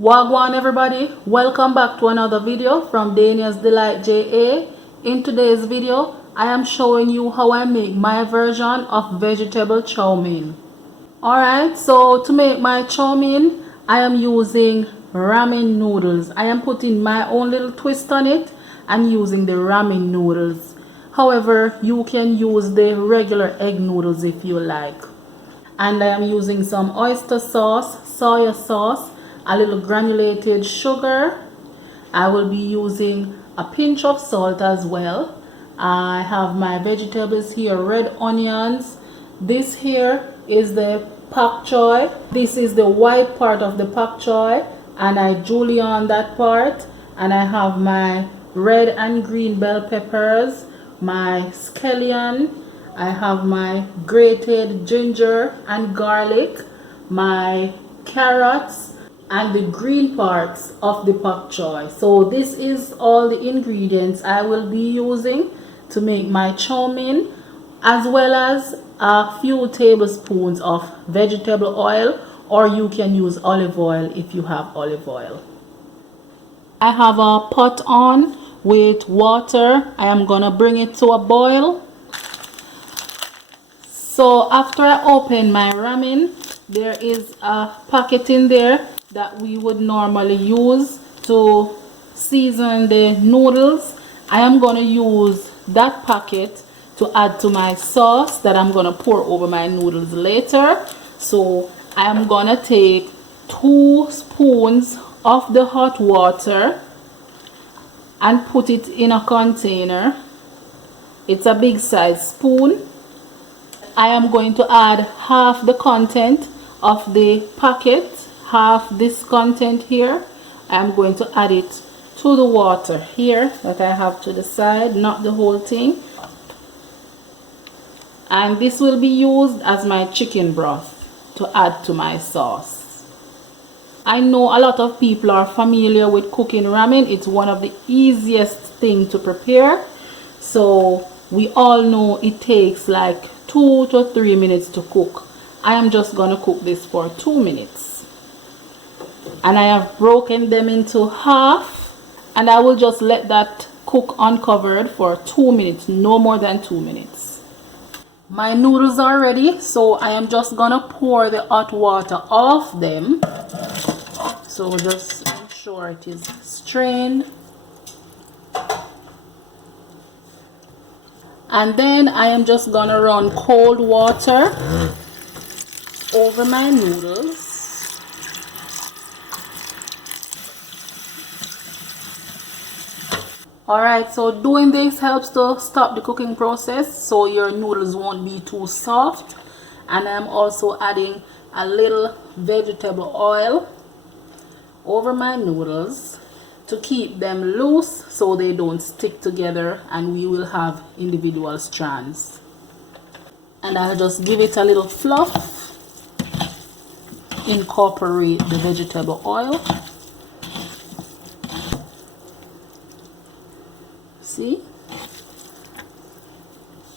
Wagwan everybody, welcome back to another video from Dania's Delight JA. In today's video, I am showing you how I make my version of vegetable chow mein. Alright, so to make my chow mein, I am using ramen noodles. I am putting my own little twist on it and using the ramen noodles. However, you can use the regular egg noodles if you like. And I am using some oyster sauce, soya sauce, a little granulated sugar. I will be using a pinch of salt as well. I have my vegetables here, red onions. This here is the pak choy. This is the white part of the pak choy, and I Julien that part. And I have my red and green bell peppers, my scallion. I have my grated ginger and garlic, my carrots, and the green parts of the pak choy. So this is all the ingredients I will be using to make my chow mein, as well as a few tablespoons of vegetable oil, or you can use olive oil if you have olive oil. I have a pot on with water. I am gonna bring it to a boil. So after I open my ramen, there is a packet in there that we would normally use to season the noodles. I am going to use that packet to add to my sauce that I'm going to pour over my noodles later. So I am going to take 2 spoons of the hot water and put it in a container. It's a big size spoon. I am going to add half the content of the packet, half this content here. I am going to add it to the water here that I have to the side, not the whole thing. And this will be used as my chicken broth to add to my sauce. I know a lot of people are familiar with cooking ramen. It's one of the easiest things to prepare. So we all know it takes like 2 to 3 minutes to cook. I am just going to cook this for 2 minutes. And I have broken them into half, and I will just let that cook uncovered for 2 minutes, no more than 2 minutes. My noodles are ready, so I am just going to pour the hot water off them. So just ensure it is strained. And then I am just gonna run cold water over my noodles. Alright, so doing this helps to stop the cooking process so your noodles won't be too soft. And I'm also adding a little vegetable oil over my noodles to keep them loose so they don't stick together and we will have individual strands. And I'll just give it a little fluff, incorporate the vegetable oil. See?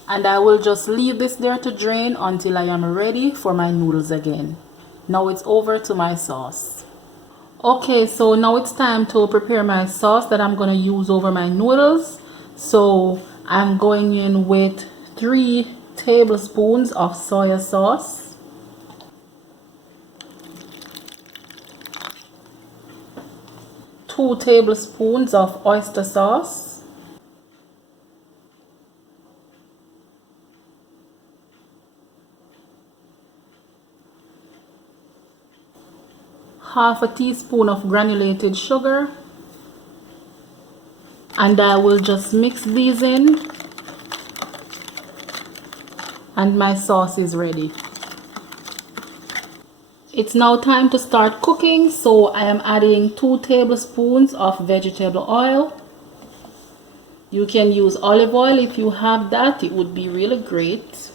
And I will just leave this there to drain until I am ready for my noodles again. Now it's over to my sauce. Okay, so now it's time to prepare my sauce that I'm going to use over my noodles. So I'm going in with 3 tablespoons of soya sauce, 2 tablespoons of oyster sauce, half a teaspoon of granulated sugar, and I will just mix these in and my sauce is ready. It's now time to start cooking, so I am adding 2 tablespoons of vegetable oil. You can use olive oil if you have that, it would be really great.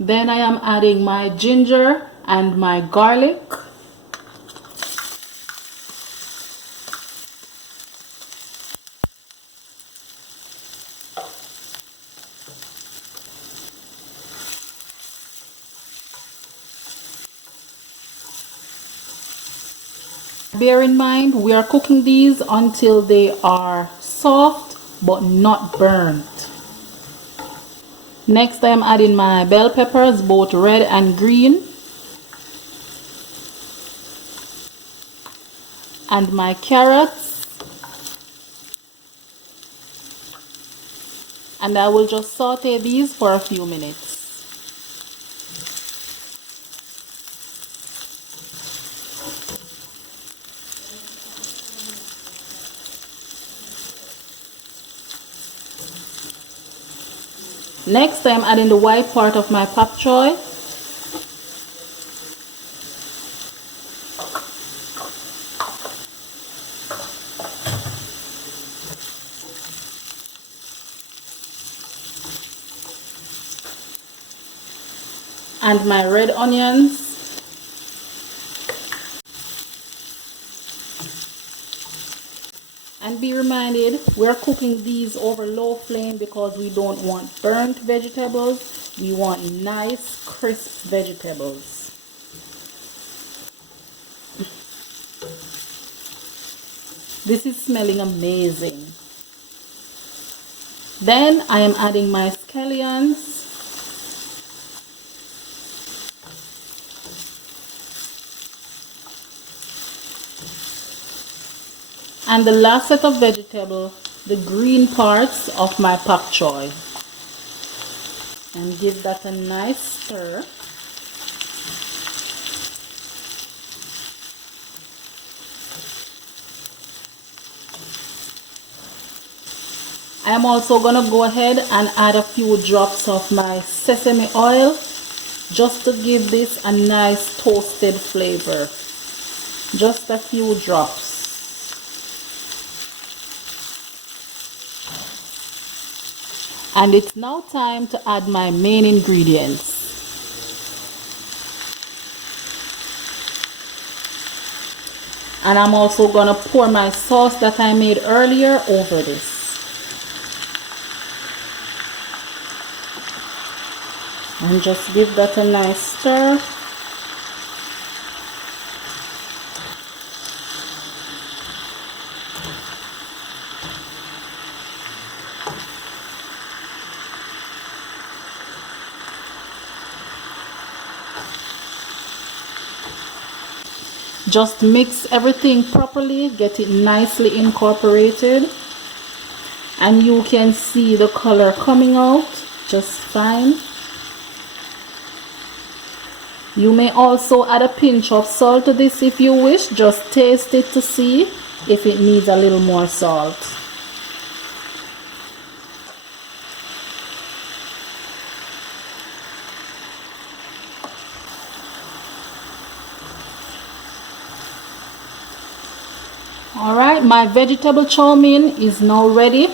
Then I am adding my ginger and my garlic. Bear in mind, we are cooking these until they are soft but not burnt. Next, I'm adding my bell peppers, both red and green, and my carrots, and I will just saute these for a few minutes. Next, I'm adding the white part of my pak choy. And my red onions. And be reminded, we're cooking these over low flame because we don't want burnt vegetables. We want nice, crisp vegetables. This is smelling amazing. Then I am adding my scallions. And the last set of vegetable, the green parts of my pak choy. And give that a nice stir. I am also going to go ahead and add a few drops of my sesame oil just to give this a nice toasted flavor. Just a few drops. And it's now time to add my main ingredients. And I'm also going to pour my sauce that I made earlier over this. And just give that a nice stir. Just mix everything properly, get it nicely incorporated, and you can see the color coming out just fine. You may also add a pinch of salt to this if you wish. Just taste it to see if it needs a little more salt. Alright, my vegetable chow mein is now ready,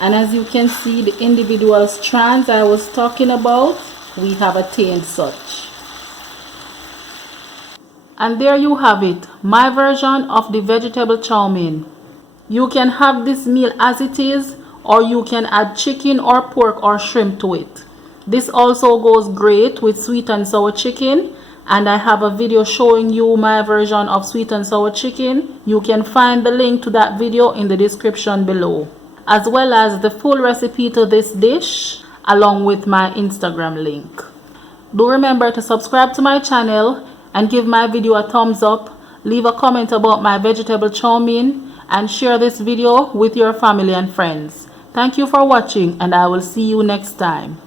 and as you can see, the individual strands I was talking about, we have attained such. And there you have it, my version of the vegetable chow mein. You can have this meal as it is, or you can add chicken or pork or shrimp to it. This also goes great with sweet and sour chicken, and I have a video showing you my version of sweet and sour chicken. You can find the link to that video in the description below, as well as the full recipe to this dish along with my Instagram link. Do remember to subscribe to my channel and give my video a thumbs up. Leave a comment about my vegetable chow mein and share this video with your family and friends. Thank you for watching, and I will see you next time.